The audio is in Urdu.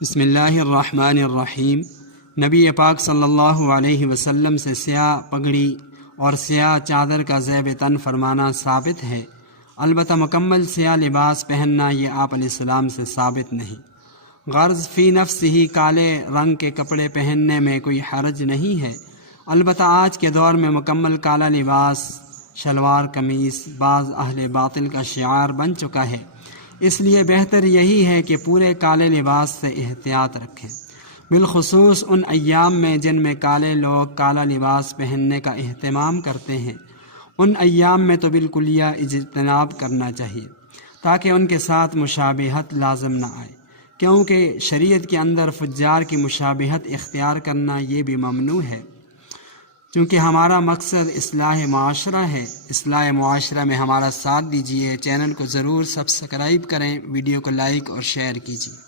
بسم اللہ الرحمن الرحیم۔ نبی پاک صلی اللہ علیہ وسلم سے سیاہ پگڑی اور سیاہ چادر کا زیب تن فرمانا ثابت ہے، البتہ مکمل سیاہ لباس پہننا یہ آپ علیہ السلام سے ثابت نہیں۔ غرض فی نفس ہی کالے رنگ کے کپڑے پہننے میں کوئی حرج نہیں ہے، البتہ آج کے دور میں مکمل کالا لباس شلوار قمیص بعض اہل باطل کا شعار بن چکا ہے، اس لیے بہتر یہی ہے کہ پورے کالے لباس سے احتیاط رکھیں، بالخصوص ان ایام میں جن میں کالے لوگ کالا لباس پہننے کا اہتمام کرتے ہیں۔ ان ایام میں تو بالکلیہ اجتناب کرنا چاہیے تاکہ ان کے ساتھ مشابہت لازم نہ آئے، کیونکہ شریعت کے اندر فجار کی مشابہت اختیار کرنا یہ بھی ممنوع ہے، چونکہ ہمارا مقصد اصلاح معاشرہ ہے۔ اصلاح معاشرہ میں ہمارا ساتھ دیجیے، چینل کو ضرور سبسکرائب کریں، ویڈیو کو لائک اور شیئر کیجیے۔